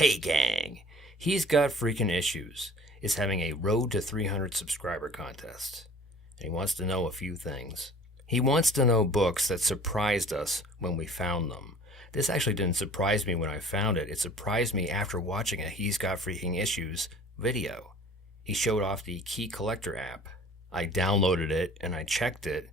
Hey gang, He's Got Freaking Issues is having a Road to 300 subscriber contest. And he wants to know a few things. He wants to know books that surprised us when we found them. This actually didn't surprise me when I found it. It surprised me after watching a He's Got Freaking Issues video. He showed off the Key Collector app. I downloaded it and I checked it,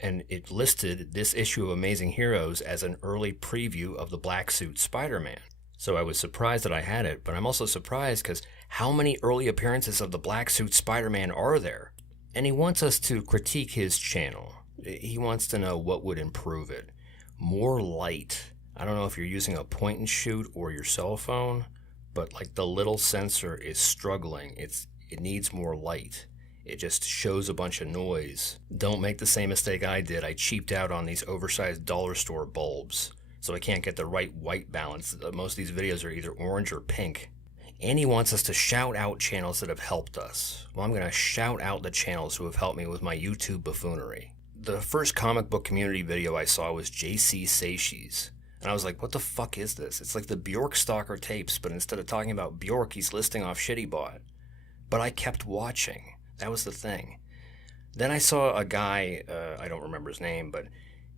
and it listed this issue of Amazing Heroes as an early preview of the Black Suit Spider-Man. So I was surprised that I had it, but I'm also surprised because how many early appearances of the Black Suit Spider-Man are there? And he wants us to critique his channel. He wants to know what would improve it. More light. I don't know if you're using a point and shoot or your cell phone, but like the little sensor is struggling. It needs more light. It just shows a bunch of noise. Don't make the same mistake I did. I cheaped out on these oversized dollar store bulbs, so I can't get the right white balance. Most of these videos are either orange or pink. And he wants us to shout out channels that have helped us. Well, I'm going to shout out the channels who have helped me with my YouTube buffoonery. The first comic book community video I saw was JC Seishi's. And I was like, what the fuck is this? It's like the Bjork Stalker tapes, but instead of talking about Bjork, he's listing off shit he bought. But I kept watching. That was the thing. Then I saw a guy, I don't remember his name, but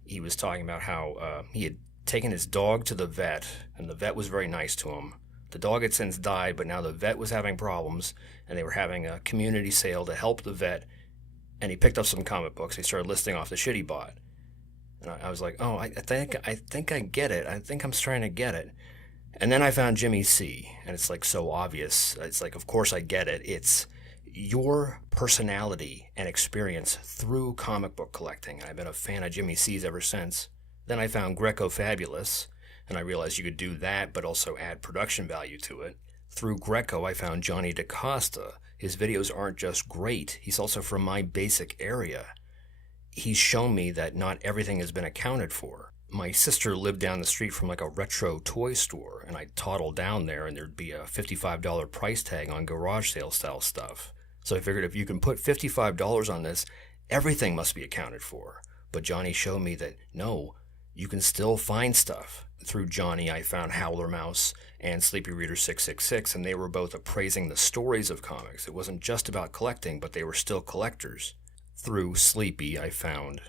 he was talking about how he had taken his dog to the vet, and the vet was very nice to him. The dog had since died, but now the vet was having problems, and they were having a community sale to help the vet, and he picked up some comic books. He started listing off the shit he bought. And I was like, oh, I think I get it. I think I'm starting to get it. And then I found Jimmy C, and it's like so obvious. It's like, of course I get it. It's your personality and experience through comic book collecting. I've been a fan of Jimmy C's ever since. Then I found Greco Fabulous, and I realized you could do that but also add production value to it. Through Greco, I found Johnny DaCosta. His videos aren't just great, he's also from my basic area. He's shown me that not everything has been accounted for. My sister lived down the street from like a retro toy store, and I'd toddle down there and there'd be a $55 price tag on garage sale style stuff. So I figured if you can put $55 on this, everything must be accounted for. But Johnny showed me that no, you can still find stuff. Through Johnny, I found Howler Mouse and Sleepy Reader 666, and they were both appraising the stories of comics. It wasn't just about collecting, but they were still collectors. Through Sleepy, I found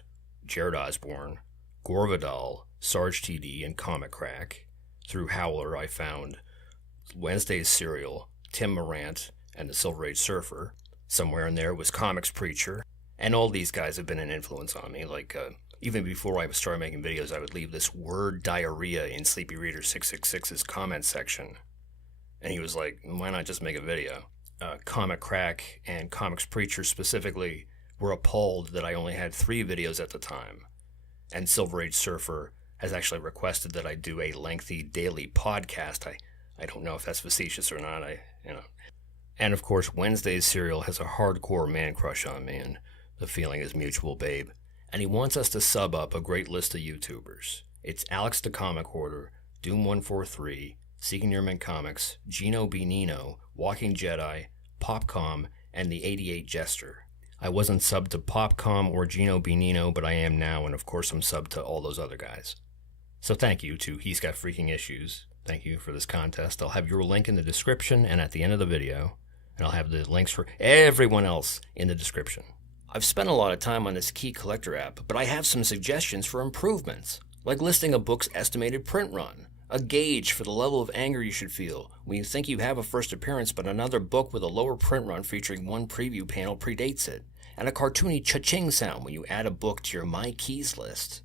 Jared Osborne, Gore Vidal, Sarge TD, and Comic Crack. Through Howler, I found Wednesday's Serial, Tim Morant, and the Silver Age Surfer. Somewhere in there was Comics Preacher. And all these guys have been an influence on me. Like, even before I started making videos, I would leave this word diarrhea in Sleepy Reader 666's comment section. And he was like, why not just make a video? Comic Crack and Comics Preacher specifically were appalled that I only had 3 videos at the time. And Silver Age Surfer has actually requested that I do a lengthy daily podcast. I don't know if that's facetious or not. And of course, Wednesday's Serial has a hardcore man crush on me, and the feeling is mutual, babe. And he wants us to sub up a great list of YouTubers. It's Alex the Comic Hoarder, Doom143, Seeking Your Men Comics, Gino B. Nino, Walking Jedi, Popcom, and the 88 Jester. I wasn't subbed to Popcom or Gino B. Nino, but I am now, and of course I'm subbed to all those other guys. So thank you to He's Got Freaking Issues. Thank you for this contest. I'll have your link in the description and at the end of the video, and I'll have the links for everyone else in the description. I've spent a lot of time on this Key Collector app, but I have some suggestions for improvements, like listing a book's estimated print run, a gauge for the level of anger you should feel when you think you have a first appearance but another book with a lower print run featuring one preview panel predates it, and a cartoony cha-ching sound when you add a book to your My Keys list.